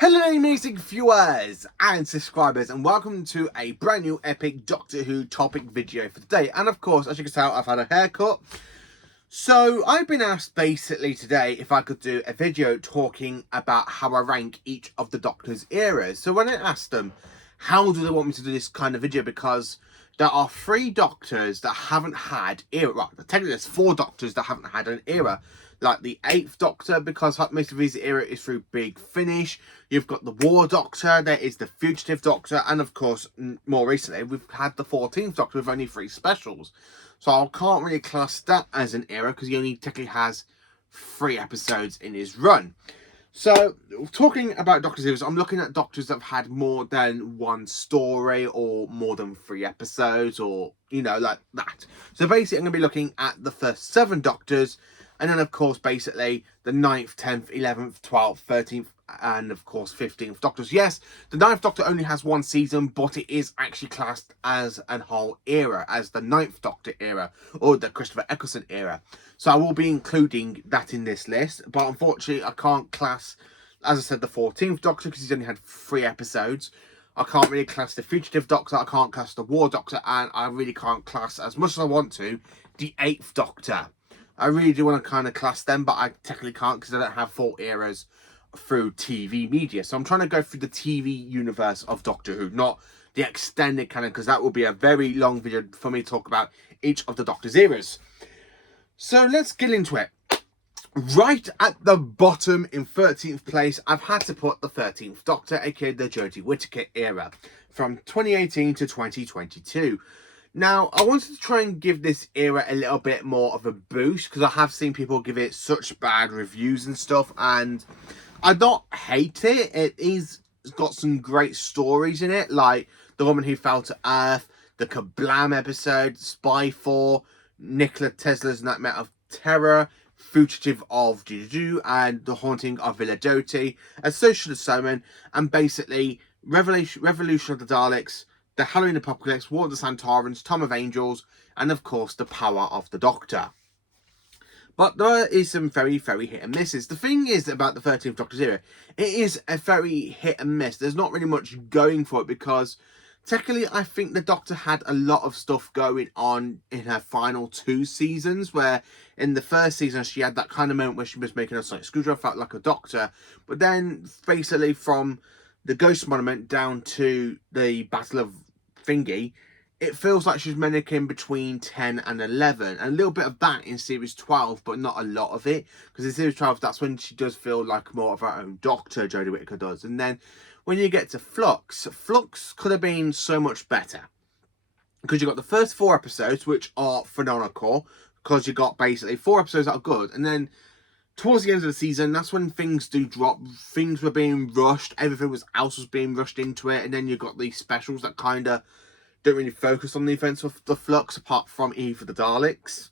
Hello amazing viewers and subscribers, and welcome to a brand new epic Doctor Who topic video for today. And of course, as you can tell, I've had a haircut. So I've been asked basically today if I could do a video talking about how I rank each of the Doctor's eras. So when I asked them how do they want me to do this kind of video, because there are 3 Doctors that haven't had era. Right, technically there's 4 Doctors that haven't had an era. Like the 8th Doctor, because most of his era is through Big Finish. You've got the War Doctor, there is the Fugitive Doctor, and of course, more recently, we've had the 14th Doctor with only 3 specials. So I can't really class that as an era, because he only technically has 3 episodes in his run. So, talking about Doctor Who, I'm looking at Doctors that have had more than 1 story, or more than 3 episodes, or, you know, like that. So basically, I'm going to be looking at the first 7 Doctors, and then, of course, basically, the 9th, 10th, 11th, 12th, 13th, and, of course, 15th Doctors. Yes, the 9th Doctor only has 1 season, but it is actually classed as a whole era, as the 9th Doctor era, or the Christopher-Ncuti era. So I will be including that in this list, but unfortunately, I can't class, as I said, the 14th Doctor, because he's only had 3 episodes. I can't really class the Fugitive Doctor, I can't class the War Doctor, and I really can't class, as much as I want to, the 8th Doctor. I really do want to kind of class them, but I technically can't because I don't have 4 eras through TV media. So I'm trying to go through the TV universe of Doctor Who, not the extended canon, because that will be a very long video for me to talk about each of the Doctor's eras. So let's get into it. Right at the bottom in 13th place, I've had to put the 13th Doctor, aka the Jodie Whittaker era, from 2018 to 2022. Now, I wanted to try and give this era a little bit more of a boost, because I have seen people give it such bad reviews and stuff, and I don't hate it. It's got some great stories in it, like The Woman Who Fell to Earth, the Kablam episode, Spy 4, Nikola Tesla's Nightmare of Terror, Fugitive of Juju, and The Haunting of Villa Doty, A Social Summon, and basically Revolution of the Daleks, The Halloween Apocalypse, War of the Santorans, Time of Angels, and of course The Power of the Doctor. But there is some very, very hit and misses. The thing is about the 13th Doctor's era, it is a very hit and miss. There's not really much going for it, because technically I think the Doctor had a lot of stuff going on in her final 2 seasons, where in the first season she had that kind of moment where she was making a sonic screwdriver, felt like a Doctor, but then basically from the Ghost Monument down to the Battle of Thingy, it feels like she's mimicking between 10 and 11, and a little bit of that in series 12, but not a lot of it, because in series 12 that's when she does feel like more of her own Doctor, Jodie Whittaker does. And then when you get to Flux could have been so much better, because you got the first 4 episodes, which are phenomenal, because you got basically 4 episodes that are good, and then towards the end of the season, that's when things do drop. Things were being rushed. Everything else was being rushed into it. And then you got these specials that kind of don't really focus on the events of the Flux, apart from Eve of the Daleks,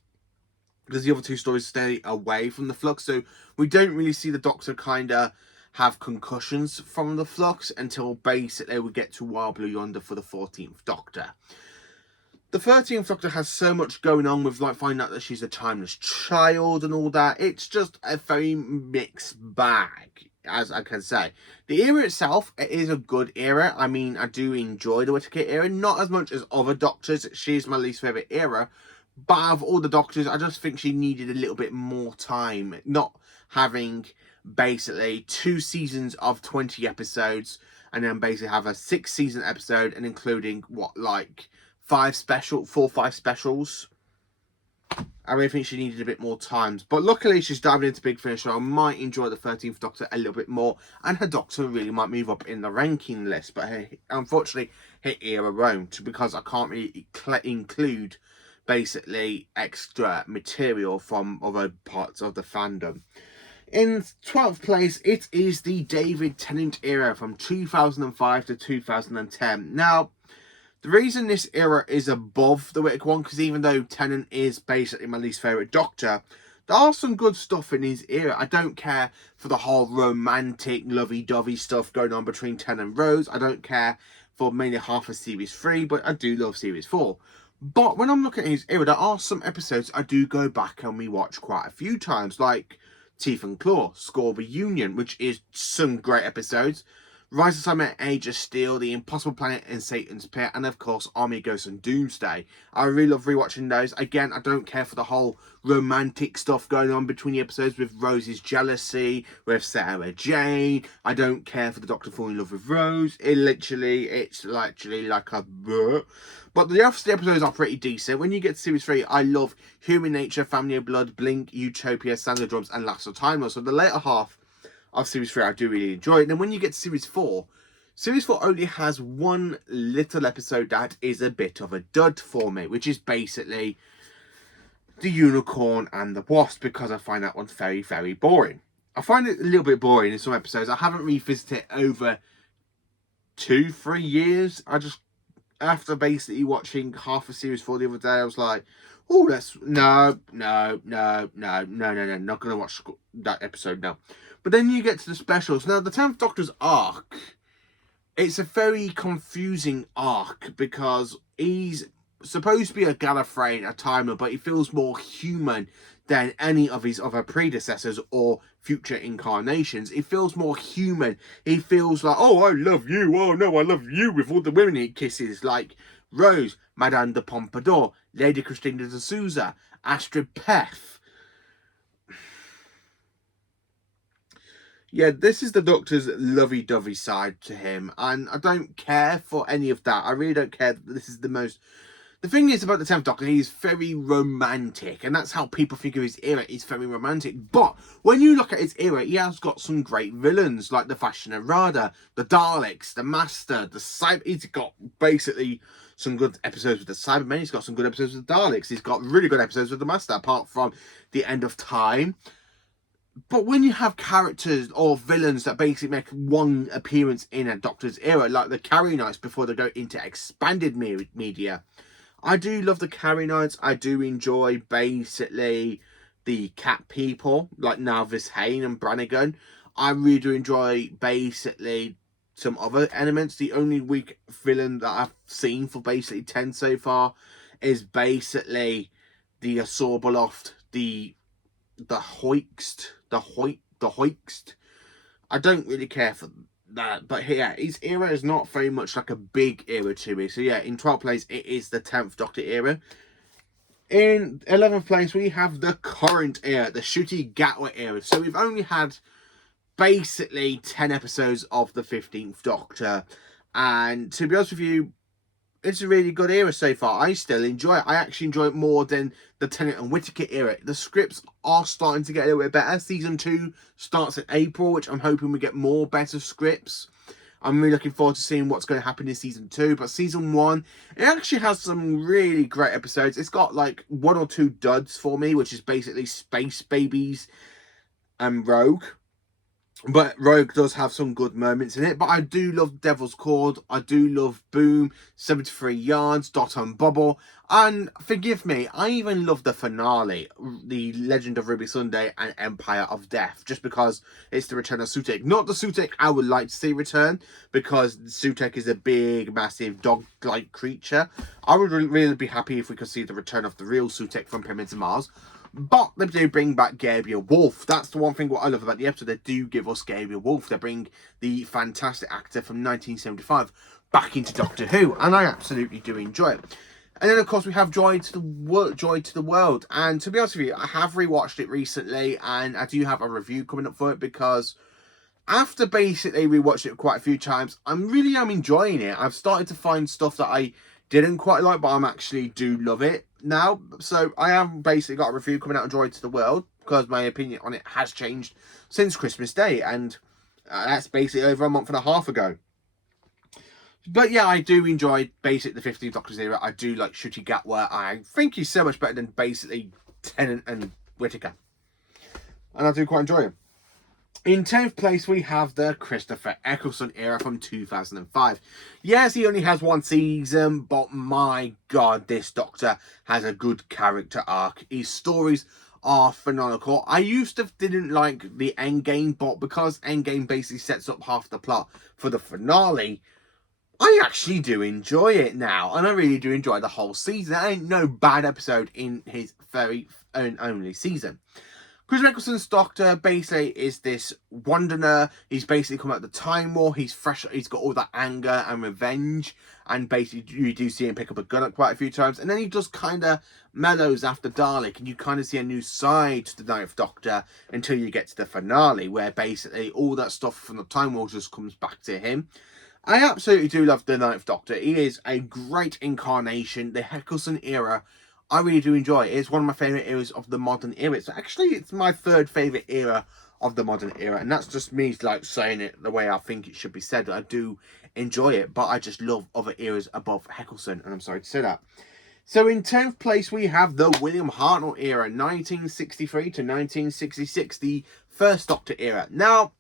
because the other 2 stories stay away from the Flux. So we don't really see the Doctor kind of have concussions from the Flux until basically we get to Wild Blue Yonder for the 14th Doctor. The 13th Doctor has so much going on with, like, finding out that she's a timeless child and all that. It's just a very mixed bag, as I can say. The era itself, it is a good era. I mean, I do enjoy the Whittaker era, not as much as other Doctors. She's my least favourite era. But out of all the Doctors, I just think she needed a little bit more time. Not having basically 2 seasons of 20 episodes, and then basically have a 6-season episode, and including, what, like 4 or 5 specials. I really think she needed a bit more time. But luckily, she's diving into Big Finish, so I might enjoy the 13th Doctor a little bit more. And her Doctor really might move up in the ranking list. But unfortunately, her era won't, because I can't really include basically extra material from other parts of the fandom. In 12th place, it is the David Tennant era from 2005 to 2010. Now, the reason this era is above the Whittaker one, because even though Tennant is basically my least favourite Doctor, there are some good stuff in his era. I don't care for the whole romantic, lovey-dovey stuff going on between Tennant and Rose. I don't care for mainly half of Series 3, but I do love Series 4. But when I'm looking at his era, there are some episodes I do go back and rewatch quite a few times, like Teeth and Claw, Score Reunion, which is some great episodes. Rise of Cybermen, Age of Steel, The Impossible Planet and Satan's Pit, and of course Army Ghosts and Doomsday. I really love rewatching those. Again, I don't care for the whole romantic stuff going on between the episodes with Rose's jealousy, with Sarah Jane. I don't care for the Doctor falling in love with Rose. It's literally like a bleh. But the rest of the episodes are pretty decent. When you get to Series 3, I love Human Nature, Family of Blood, Blink, Utopia, Sound of Drums, and Last of Time Lord. So the later half of Series 3 I do really enjoy. And then when you get to Series 4 only has one little episode that is a bit of a dud for me, which is basically the Unicorn and the Wasp, because I find that one very, very boring. I find it a little bit boring in some episodes. I haven't revisited it over 2-3 years. After basically watching half of Series 4 the other day, I was like, oh, no, not going to watch that episode now. But then you get to the specials. Now, the 10th Doctor's arc, it's a very confusing arc because he's supposed to be a Gallifreyan, a Timer, but he feels more human than any of his other predecessors or future incarnations. He feels more human. He feels like, oh, I love you. Oh, no, I love you, with all the women he kisses, like Rose, Madame de Pompadour, Lady Christina de Souza, Astrid Peth. Yeah, this is the Doctor's lovey-dovey side to him, and I don't care for any of that. I really don't care that this is the most... The thing is about the 10th Doctor, he's very romantic, and that's how people think of his era. He's very romantic. But when you look at his era, he has got some great villains, like the Fashion Rada, the Daleks, the Master, the Cyber... He's got basically some good episodes with the Cybermen. He's got some good episodes with the Daleks. He's got really good episodes with the Master, apart from the End of Time. But when you have characters or villains that basically make one appearance in a Doctor's era, like the Carrie Knights before they go into expanded media, I do love the Carrie Knights. I do enjoy basically the Cat People, like Narvis Hayne and Brannigan. I really do enjoy basically some other elements. The only weak villain that I've seen for basically 10 so far is basically the Sorboloft, the Hoikst. I don't really care for that, but yeah, his era is not very much like a big era to me. So yeah, in 12th place, it is the 10th Doctor era. In 11th place, we have the current era, the Ncuti Gatwa era. So we've only had basically 10 episodes of the 15th Doctor, and to be honest with you, it's a really good era so far. I still enjoy it. I actually enjoy it more than the Tennant and Whittaker era. The scripts are starting to get a little bit better. Season 2 starts in April, which I'm hoping we get more better scripts. I'm really looking forward to seeing what's going to happen in Season 2. But Season 1, it actually has some really great episodes. It's got like 1 or 2 duds for me, which is basically Space Babies and Rogue. But Rogue does have some good moments in it. But I do love Devil's Cord. I do love Boom, 73 Yards, Dot and Bubble. And forgive me, I even love the finale, The Legend of Ruby Sunday and Empire of Death. Just because it's the return of Sutekh. Not the Sutekh I would like to see return, because Sutekh is a big, massive, dog-like creature. I would really be happy if we could see the return of the real Sutekh from Pyramids of Mars. But they do bring back Gabriel Wolf. That's the one thing what I love about the episode. They do give us Gabriel Wolf. They bring the fantastic actor from 1975 back into Doctor Who. And I absolutely do enjoy it. And then, of course, we have Joy to the World. And to be honest with you, I have rewatched it recently. And I do have a review coming up for it. Because after basically rewatched it quite a few times, I'm enjoying it. I've started to find stuff that I didn't quite like, but I'm actually do love it now. So I have basically got a review coming out of Joy to the World, because my opinion on it has changed since Christmas Day, and that's basically over a month and a half ago. But yeah, I do enjoy basically the 15th Doctor's era. I do like Ncuti Gatwa. I think he's so much better than basically Tennant and Whittaker, and I do quite enjoy him. In 10th place, we have the Christopher Eccleston era from 2005. Yes, he only has 1 season, but my God, this Doctor has a good character arc. His stories are phenomenal. I used to didn't like the Endgame, but because Endgame basically sets up half the plot for the finale, I actually do enjoy it now. And I really do enjoy the whole season. There ain't no bad episode in his very own only season. Christopher Eccleston's Doctor basically is this wanderer. He's basically come out of the Time War. He's fresh. He's got all that anger and revenge. And basically, you do see him pick up a gun quite a few times. And then he just kind of mellows after Dalek. And you kind of see a new side to the Ninth Doctor until you get to the finale, where basically all that stuff from the Time War just comes back to him. I absolutely do love the Ninth Doctor. He is a great incarnation. The Eccleston era, I really do enjoy. It's one of my favourite eras of the modern era. It's my third favourite era of the modern era. And that's just me like saying it the way I think it should be said. I do enjoy it, but I just love other eras above Eccleston. And I'm sorry to say that. So in 10th place, we have the William Hartnell era, 1963 to 1966, the First Doctor era. Now,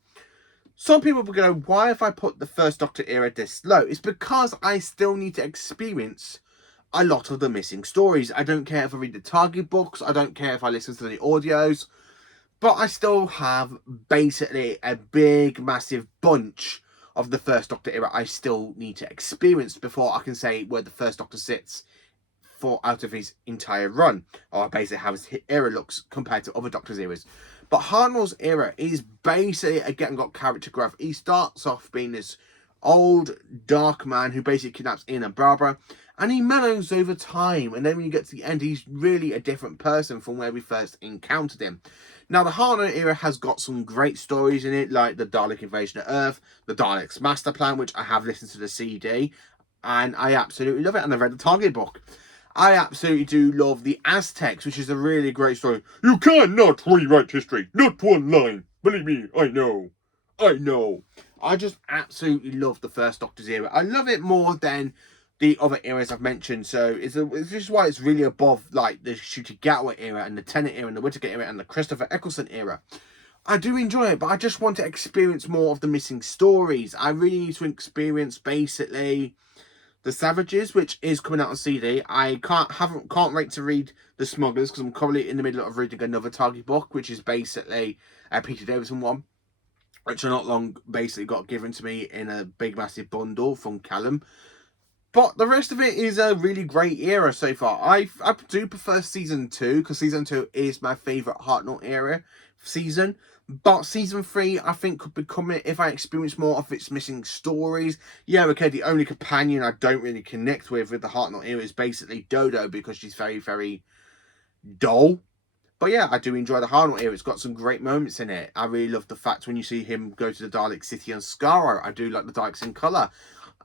some people will go, why have I put the First Doctor era this low? It's because I still need to experience a lot of the missing stories. I don't care if I read the Target books. I don't care if I listen to the audios. But I still have basically a big, massive bunch of the First Doctor era I still need to experience before I can say where the First Doctor sits for out of his entire run. Or basically how his era looks compared to other Doctor's eras. But Hartnell's era is basically, again, got character growth. He starts off being this old, dark man who basically kidnaps Ian and Barbara. And he mellows over time. And then when you get to the end, he's really a different person from where we first encountered him. Now, the Hartnell era has got some great stories in it, like the Dalek invasion of Earth, the Daleks master plan, which I have listened to the CD. And I absolutely love it. And I've read the Target book. I absolutely do love the Aztecs, which is a really great story. You cannot rewrite history. Not one line. Believe me, I know. I know. I just absolutely love the First Doctor's era. I love it more than the other eras I've mentioned. So it's just why it's really above like the Ncuti Gatwa era and the Tennant era and the Whittaker era and the Christopher Eccleston era. I do enjoy it, but I just want to experience more of the missing stories. I really need to experience basically The Savages, which is coming out on CD. I can't wait to read The Smugglers because I'm currently in the middle of reading another Target book, which is basically a Peter Davison one, which I not long basically got given to me in a big massive bundle from Callum. But the rest of it is a really great era so far. I do prefer season 2 because season 2 is my favourite Hartnell era season. But season 3, I think, could become it if I experience more of its missing stories. Yeah, okay, the only companion I don't really connect with the Hartnell era is basically Dodo because she's very, very dull. But yeah, I do enjoy the Hartnell era. It's got some great moments in it. I really love the fact when you see him go to the Dalek City on Skaro. I do like the Daleks in colour.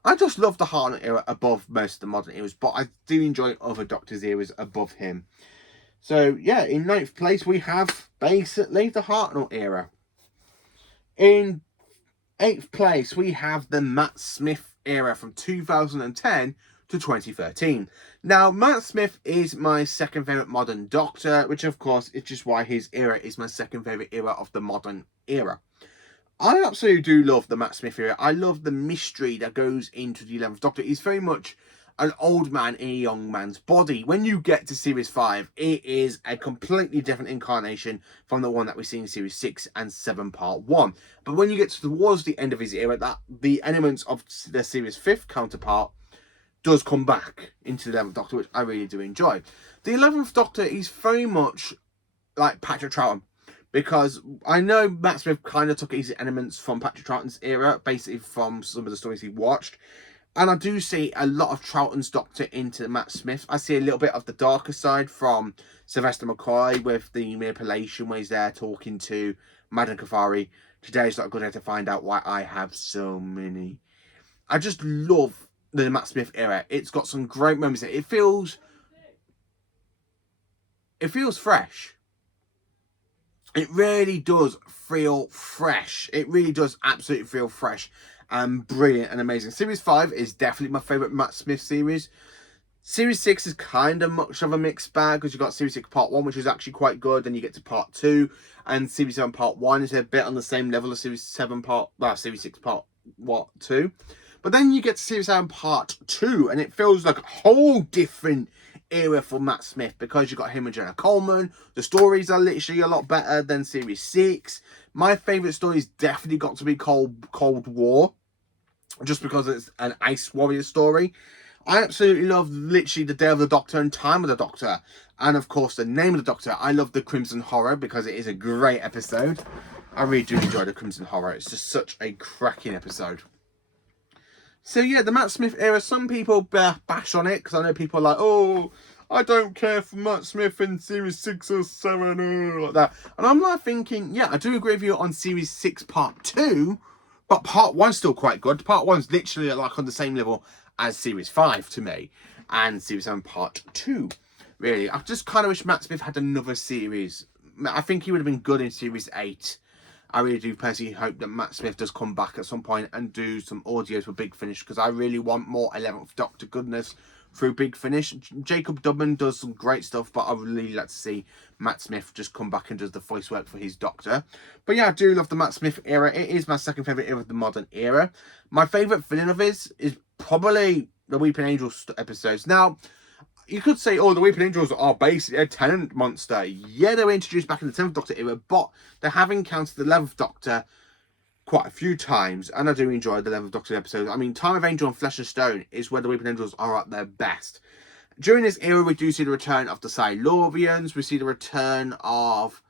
I just love the Hartnell era above most of the modern eras, but I do enjoy other Doctor's eras above him. So, yeah, in 9th place, we have basically the Hartnell era. In 8th place, we have the Matt Smith era from 2010 to 2013. Now, Matt Smith is my second favourite modern Doctor, which, of course, is just why his era is my second favourite era of the modern era. I absolutely do love the Matt Smith era. I love the mystery that goes into the 11th Doctor. He's very much an old man in a young man's body. When you get to Series 5, it is a completely different incarnation from the one that we see in Series 6 and 7 Part 1. But when you get towards the end of his era, that the elements of the Series 5 counterpart does come back into the 11th Doctor, which I really do enjoy. The 11th Doctor is very much like Patrick Troughton. Because I know Matt Smith kind of took his elements from Patrick Troughton's era, basically from some of the stories he watched. And I do see a lot of Troughton's Doctor into Matt Smith. I see a little bit of the darker side from Sylvester McCoy with the manipulation where he's there talking to Madame Kafari. Today's not a good day to find out why I have so many. I just love the Matt Smith era. It's got some great moments. It feels fresh. It really does feel fresh. It really does absolutely feel fresh and brilliant and amazing. Series 5 is definitely my favourite Matt Smith series. Series 6 is kind of much of a mixed bag because you've got Series 6 Part 1, which is actually quite good. Then you get to Part 2. And Series 7 Part 1 is a bit on the same level as Series 6 Part 2. But then you get to Series 7 Part 2 and it feels like a whole different era for Matt Smith because you've got him and Jenna Coleman. The stories are literally a lot better than Series 6. My favourite story's definitely got to be Cold War, just because it's an Ice Warrior story. I absolutely love literally The Day of the Doctor and Time of the Doctor. And of course, the name of the Doctor. I love the Crimson Horror because it is a great episode. I really do enjoy the Crimson Horror. It's just such a cracking episode. So yeah, the Matt Smith era, some people bash on it because I know people are like, oh, I don't care for Matt Smith in series 6 or 7 like that. And I'm like thinking, yeah, I do agree with you on series 6 part 2, but part 1's still quite good. Part 1's literally like on the same level as series 5 to me, and series 7 part 2. Really, I just kind of wish Matt Smith had another series. I think he would have been good in series 8. I really do personally hope that Matt Smith does come back at some point and do some audios for Big Finish, because I really want more 11th Doctor goodness through Big Finish. Jacob Dubman does some great stuff, but I would really like to see Matt Smith just come back and does the voice work for his Doctor. But yeah, I do love the Matt Smith era. It is my second favourite era of the modern era. My favourite villain of his is probably the Weeping Angels episodes. Now, you could say, oh, the Weeping Angels are basically a Tenant monster. Yeah, they were introduced back in the 10th Doctor era, but they have encountered the 11th Doctor quite a few times, and I do enjoy the 11th Doctor episodes. I mean, Time of Angel and Flesh and Stone is where the Weeping Angels are at their best. During this era, we do see the return of the Silurians. We see the return of,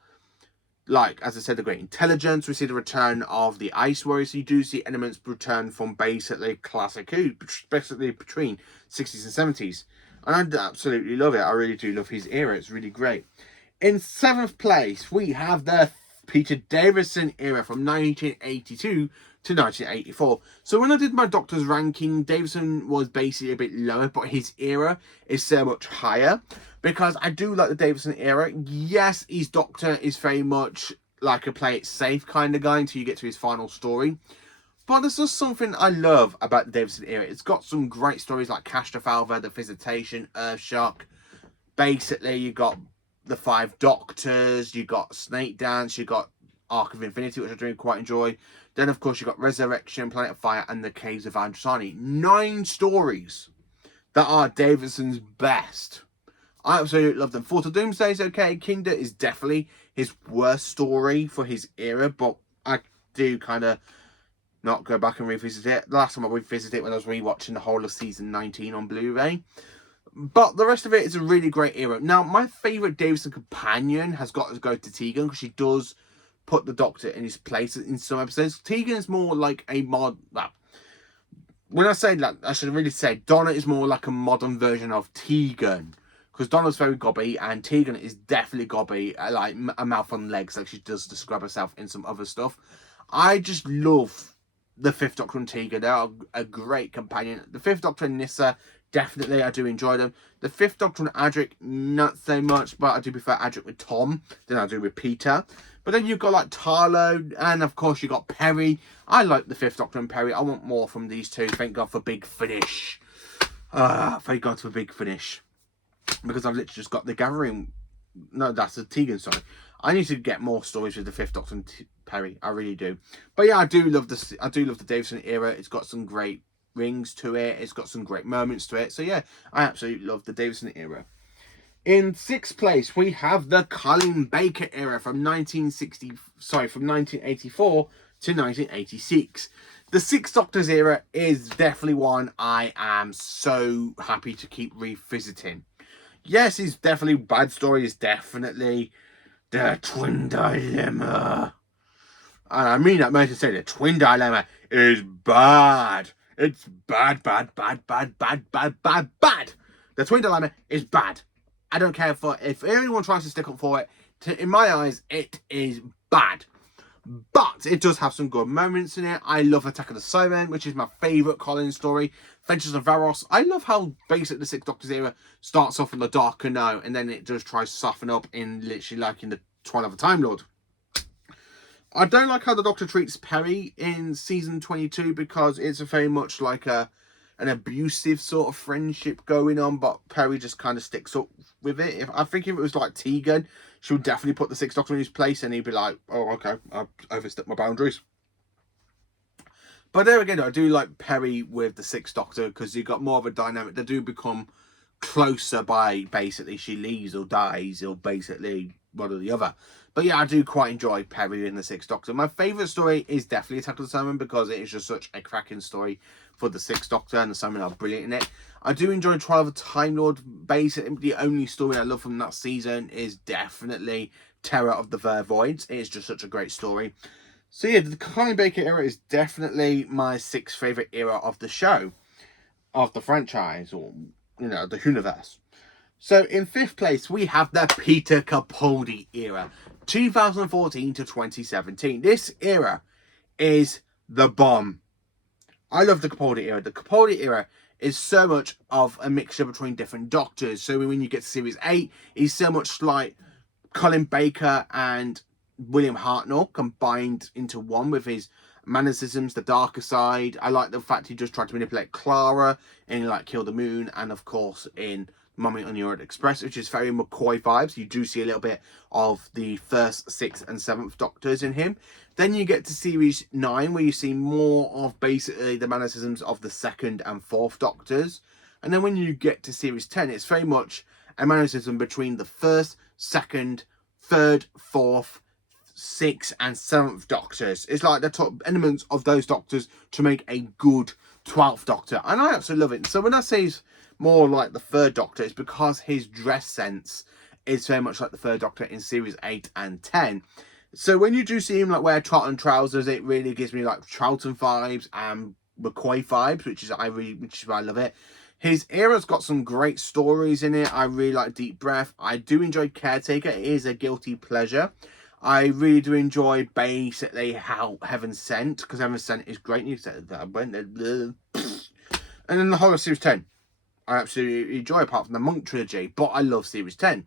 like, as I said, the Great Intelligence. We see the return of the Ice Warriors. You do see elements return from basically Classic Who, basically between 60s and 70s. And I absolutely love it. I really do love his era. It's really great. In 7th place, we have the Peter Davison era from 1982 to 1984. So when I did my Doctor's ranking, Davison was basically a bit lower, but his era is so much higher, because I do like the Davison era. Yes, his Doctor is very much like a play it safe kind of guy until you get to his final story. But there's just something I love about the Davison era. It's got some great stories like Castrofalva, The Visitation, Earthshock. Basically, you got the 5 Doctors, you got Snake Dance, you got Arc of Infinity, which I do quite enjoy. Then, of course, you got Resurrection, Planet of Fire, and The Caves of Androsani. 9 stories that are Davison's best. I absolutely love them. Fort of Doomsday is okay. Kingdom is definitely his worst story for his era, but I do kind of not go back and revisit it. The last time I revisited it when I was rewatching the whole of season 19 on Blu-ray. But the rest of it is a really great era. Now, my favourite Davison companion has got to go to Tegan, because she does put the Doctor in his place in some episodes. Tegan is more like a mod... Well, when I say that, I should really say Donna is more like a modern version of Tegan. Because Donna's very gobby, and Tegan is definitely gobby, like a mouth on legs, like she does describe herself in some other stuff. I just love the 5th Doctor and Tegan. They are a great companion. The 5th Doctor and Nyssa, definitely, I do enjoy them. The 5th Doctor and Adric, not so much, but I do prefer Adric with Tom than I do with Peter. But then you've got like Tarlo, and of course you've got Perry. I like the 5th Doctor and Perry. I want more from these two. Thank God for Big Finish. Thank God for Big Finish. Because I've literally just got the Gathering. No, that's the Tegan, sorry. I need to get more stories with the 5th Doctor and Perry. I really do. But yeah, I do love the Davison era. It's got some great rings to it. It's got some great moments to it. So yeah, I absolutely love the Davison era. In 6th place, we have the Colin Baker era from 1984 to 1986. The 6th Doctor's era is definitely one I am so happy to keep revisiting. Yes, it's definitely bad story. It's definitely the Twin Dilemma. And I mean that most to say the Twin Dilemma is bad. It's bad. The Twin Dilemma is bad. I don't care if anyone tries to stick up for it. In my eyes, it is bad. But it does have some good moments in it. I love Attack of the Cybermen, which is my favourite Colin story. Adventures of Varos. I love how basic the 6th Doctor's era starts off on the darker note, and then it just tries to soften up in literally like in the Twilight of the Time Lord. I don't like how the Doctor treats Perry in season 22, because it's very much like an abusive sort of friendship going on, but Perry just kind of sticks up with it. I think if it was like Tegan, she would definitely put the 6th Doctor in his place, and he'd be like, oh, okay, I've overstepped my boundaries. But there again, I do like Perry with the 6th Doctor, because you got more of a dynamic. They do become closer by basically she leaves or dies, or basically one or the other. But yeah, I do quite enjoy Perry in the Sixth Doctor. My favourite story is definitely Attack of the Cybermen because it is just such a cracking story for the Sixth Doctor, and the Cybermen are brilliant in it. I do enjoy Trial of a Time Lord. Basically, the only story I love from that season is definitely Terror of the Vervoids. It is just such a great story. So yeah, the Colin Baker era is definitely my sixth favourite era of the show, of the franchise, or, you know, the universe. So in fifth place, we have the Peter Capaldi era, 2014 to 2017. This era is the bomb. I love the Capaldi era. The Capaldi era is so much of a mixture between different Doctors. So when you get to Series 8, he's so much like Colin Baker and William Hartnell combined into one with his mannerisms, the darker side. I like the fact he just tried to manipulate Clara in like Kill the Moon, and of course in Mummy on the Orient Express, which is very McCoy vibes. You do see a little bit of the first, sixth and seventh Doctors in him. Then you get to Series 9 where you see more of basically the mannerisms of the second and fourth Doctors. And then when you get to Series 10, it's very much a mannerism between the first, second, third, fourth, sixth and seventh Doctors. It's like the top elements of those Doctors to make a good 12th Doctor, and I absolutely love it. So when I say he's more like the third Doctor, it's because his dress sense is very much like the third Doctor in Series 8 and 10. So when you do see him like wear Charlton trousers, it really gives me like Charlton vibes and McCoy vibes, which is why I love it. His era's got some great stories in it. I really like Deep Breath. I do enjoy Caretaker. It is a guilty pleasure. I really do enjoy basically how Heaven Sent, because Heaven Sent is great. You said that went there. And then the whole of Series 10, I absolutely enjoy, apart from the Monk trilogy. But I love Series 10.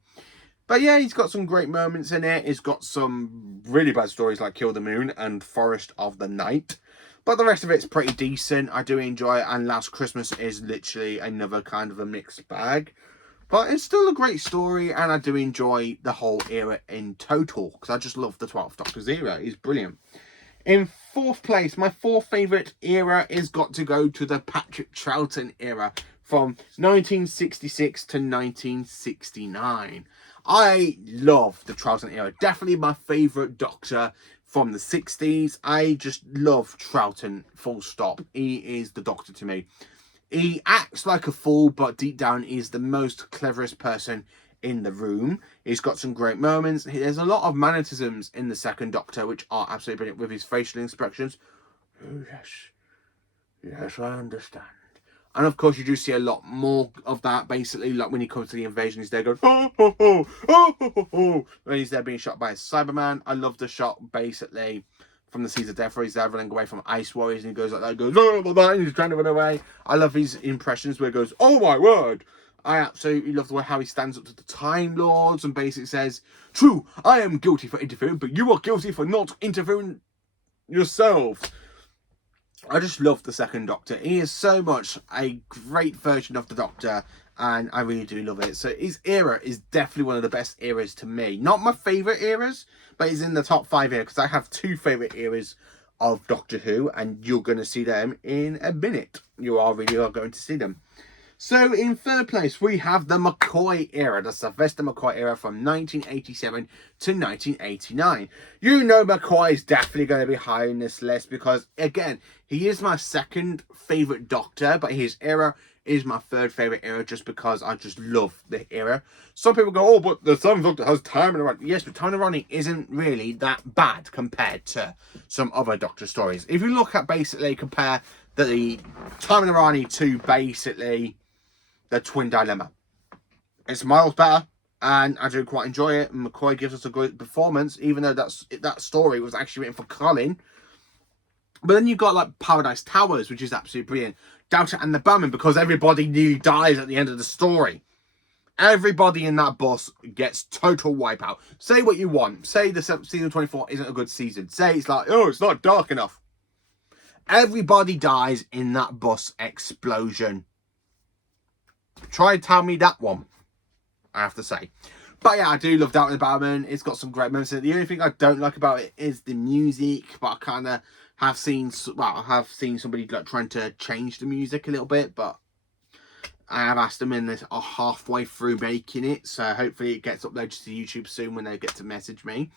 But yeah, he's got some great moments in it. He's got some really bad stories like Kill the Moon and Forest of the Night. But the rest of it's pretty decent. I do enjoy it. And Last Christmas is literally another kind of a mixed bag. But it's still a great story, and I do enjoy the whole era in total, because I just love the 12th Doctor's era. It's brilliant. In fourth place, my fourth favourite era is got to go to the Patrick Troughton era from 1966 to 1969. I love the Troughton era. Definitely my favourite Doctor from the 60s. I just love Troughton, full stop. He is the Doctor to me. He acts like a fool, but deep down he's the most cleverest person in the room. He's got some great moments. There's a lot of mannerisms in the second Doctor, which are absolutely brilliant, with his facial expressions. Oh, yes. Yes, I understand. And of course, you do see a lot more of that, basically, like when he comes to the invasion, he's there going, oh, oh, oh, oh, oh, oh, oh, when he's there being shot by a Cyberman. I love the shot, basically, from the Seas of Death, where he's there running away from Ice Warriors, and he goes like that, goes, oh, and he's trying to run away. I love his impressions where he goes, oh my word. I absolutely love the way how he stands up to the Time Lords and basically says, true, I am guilty for interfering, but you are guilty for not interfering yourselves. I just love the second Doctor. He is so much a great version of the Doctor, and I really do love it. So his era is definitely one of the best eras to me. Not my favourite eras, but he's in the top 5 here, because I have 2 favourite eras of Doctor Who, and you're going to see them in a minute. You are going to see them. So in third place, we have the McCoy era, the Sylvester McCoy era from 1987 to 1989. You know McCoy is definitely going to be high in this list because, again, he is my second favourite Doctor, but his era is my third favourite era just because I just love the era. Some people go, oh, but the 7th Doctor has Time and Irony. Yes, but Time and Irony isn't really that bad compared to some other Doctor stories. If you look at compare the Time and Irony to basically the Twin Dilemma, it's miles better, and I do quite enjoy it. And McCoy gives us a great performance, even though that story was actually written for Colin. But then you've got like Paradise Towers, which is absolutely brilliant. Doubter and the Bowman, because everybody nearly dies at the end of the story. Everybody in that bus gets total wipeout. Say what you want. Say the season 24 isn't a good season. Say it's like, oh, it's not dark enough. Everybody dies in that bus explosion. Try and tell me that one, I have to say. But yeah, I do love Doubter and the Bowman. It's got some great moments. The only thing I don't like about it is the music, but I kind of have seen somebody like trying to change the music a little bit, but I have asked them in this halfway through making it, so hopefully it gets uploaded to YouTube soon when they get to message me.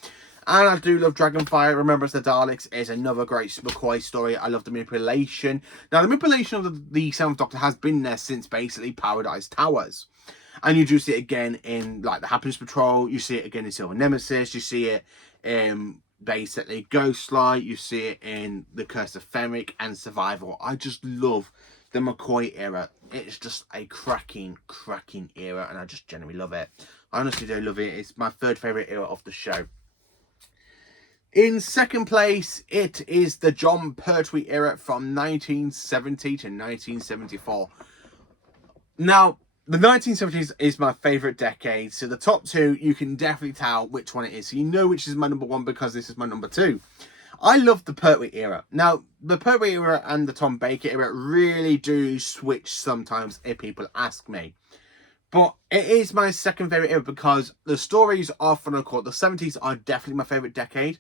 And I do love Dragonfire, Remembrance of the Daleks is another great McCoy story. I love the manipulation. Now, the manipulation of the Seventh Doctor has been there since basically Paradise Towers. And you do see it again in like the Happiness Patrol, you see it again in Silver Nemesis, you see it in basically Ghostlight, you see it in The Curse of Fenric and Survival. I just love the McCoy era. It's just a cracking era, and I just genuinely love it. I honestly do love it. It's my third favourite era of the show. In second place, it is the Jon Pertwee era from 1970 to 1974. Now, the 1970s is my favourite decade, so the top two, you can definitely tell which one it is. So you know which is my number one because this is my number two. I love the Pertwee era. Now, the Pertwee era and the Tom Baker era really do switch sometimes if people ask me. But it is my second favourite era because the stories are phenomenal. The 70s are definitely my favourite decade.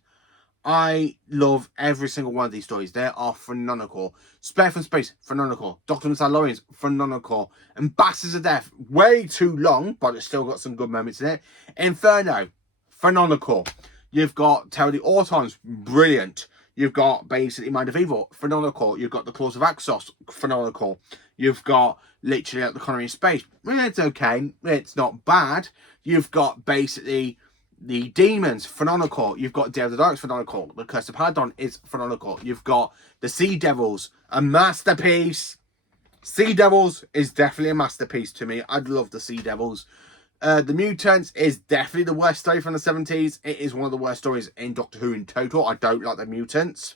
I love every single one of these stories. They are phenomenal. Spare from Space, phenomenal. Doctor and Salorians, phenomenal. Ambassadors of Death, way too long, but it's still got some good moments in it. Inferno, phenomenal. You've got Terror of the Autons, brilliant. You've got basically Mind of Evil, phenomenal. You've got The Claws of Axos, phenomenal. You've got literally like The Colony in Space. It's okay. It's not bad. You've got basically The Demons, phenomenal. You've got Day of the Dark, phenomenal. The Curse of Haddon is phenomenal. You've got The Sea Devils, a masterpiece. Sea Devils is definitely a masterpiece to me. I'd love The Sea Devils. The Mutants is definitely the worst story from the 70s. It is one of the worst stories in Doctor Who in total. I don't like the Mutants.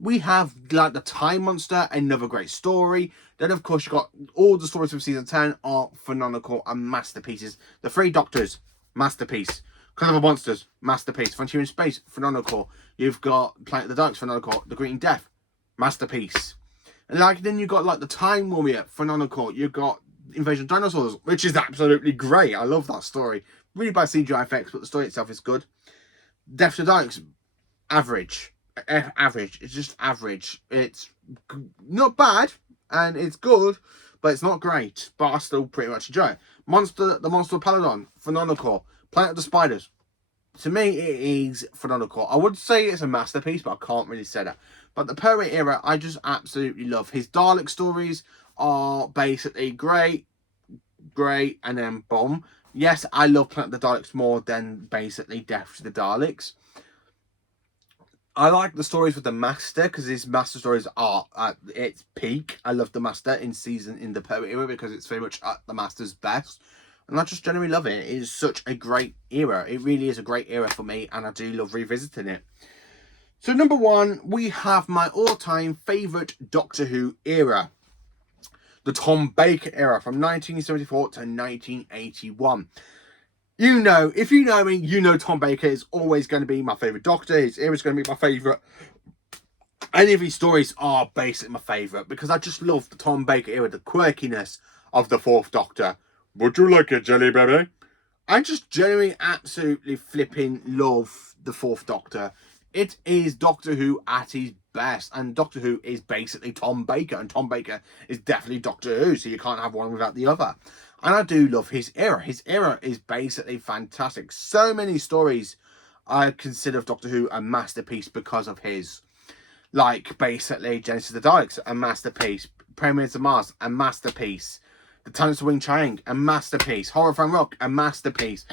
We have like the Time Monster, another great story. Then of course you've got all the stories from season 10 are phenomenal and masterpieces. The Three Doctors, masterpiece. Colourful Monsters, masterpiece. Frontier in Space, phenomenal. You've got Planet of the Darks, phenomenal. The Green Death, masterpiece. And like then you've got like the Time Warrior, phenomenal. You've got Invasion of Dinosaurs, which is absolutely great. I love that story. Really bad CGI effects, but the story itself is good. Death to the Daleks, average. Average. It's just average. It's not bad, and it's good, but it's not great. But I still pretty much enjoy it. The Monster of Paladon, phenomenal. Planet of the Spiders. To me, it is phenomenal. I would say it's a masterpiece, but I can't really say that. But the Pertwee era, I just absolutely love. His Dalek stories are basically great, and then bomb. Yes, I love Planet of the Daleks more than basically Death to the Daleks. I like the stories with the Master because his Master stories are at its peak. I love the Master in the Pertwee era because it's very much at the Master's best. And I just generally love it. It is such a great era. It really is a great era for me, and I do love revisiting it. So number one, we have my all-time favourite Doctor Who era. The Tom Baker era from 1974 to 1981. You know, if you know me, you know Tom Baker is always going to be my favourite Doctor. His era is going to be my favourite. Any of his stories are basically my favourite because I just love the Tom Baker era, the quirkiness of the Fourth Doctor. Would you like a jelly, baby? I just genuinely absolutely flipping love the Fourth Doctor. It is Doctor Who at his best, and Doctor Who is basically Tom Baker, and Tom Baker is definitely Doctor Who, so you can't have one without the other. And I do love his era. His era is basically fantastic. So many stories I consider of Doctor Who a masterpiece because of his. Like, basically, Genesis of the Daleks, a masterpiece. Pyramids of Mars, a masterpiece. The Talents of Wing Chiang, a masterpiece. Horror from Rock, a masterpiece.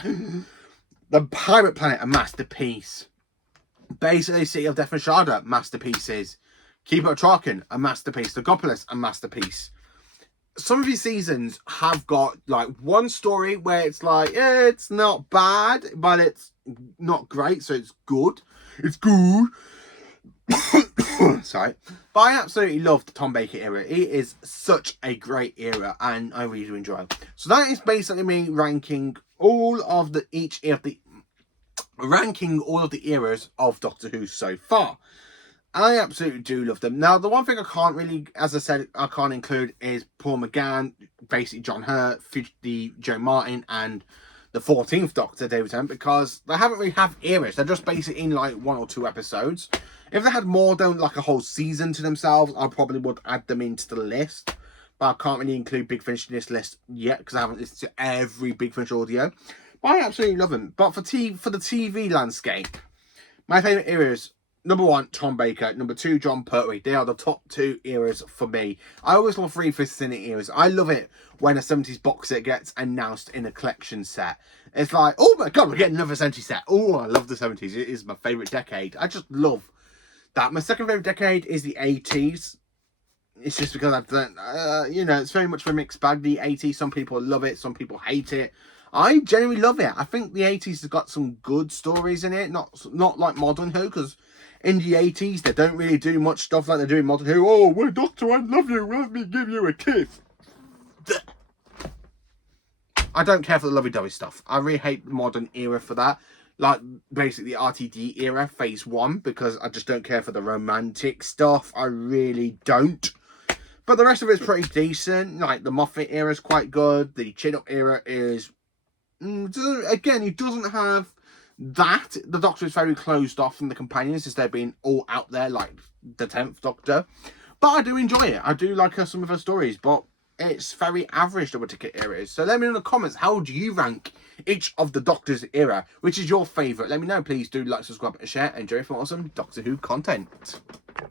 The Pirate Planet, a masterpiece. Basically, City of Death and Shada, masterpieces. Keeper of Traken, a masterpiece. The Gopolis, a masterpiece. Some of these seasons have got like one story where it's like, yeah, it's not bad, but it's not great, so it's good. It's good. Sorry. But I absolutely love the Tom Baker era. It is such a great era, and I really do enjoy it. So that is basically me ranking all of the eras of Doctor Who so far. I absolutely do love them. Now, the one thing I can't really, as I said, I can't include is Paul McGann, basically John Hurt, the Joe Martin, and the 14th Doctor, David Tennant, because they haven't really have eras. They're just basically in like 1 or 2 episodes. If they had more than like a whole season to themselves, I probably would add them into the list. but I can't really include Big Finish in this list yet because I haven't listened to every Big Finish audio. But I absolutely love them. But for the TV landscape, my favourite eras, number 1, Tom Baker. Number 2, John Pertwee. They are the top 2 eras for me. I always love Three-Fifths in the eras. I love it when a 70s box set gets announced in a collection set. It's like, oh my God, we're getting another 70s set. Oh, I love the 70s. It is my favourite decade. I just love that. My second favourite decade is the 80s. It's just because I've done, you know, it's very much of a mixed bag, the 80s. Some people love it, some people hate it. I genuinely love it. I think the 80s has got some good stories in it, not like Modern Who, because in the 80s, they don't really do much stuff like they do in Modern Who. Oh, well, Doctor, I love you, let me give you a kiss. I don't care for the lovey-dovey stuff. I really hate the modern era for that. Like, basically, the RTD era, phase 1, because I just don't care for the romantic stuff. I really don't. But the rest of it's pretty decent. Like, the Moffat era is quite good. The Chin-Up era is... again, he doesn't have that. The Doctor is very closed off from the companions, as they're being all out there, like the 10th Doctor. But I do enjoy it. I do like some of her stories, but it's very average, the ticket era is. So let me know in the comments, how do you rank each of the Doctor's era? Which is your favourite? Let me know. Please do like, subscribe, and share. Enjoy for awesome Doctor Who content.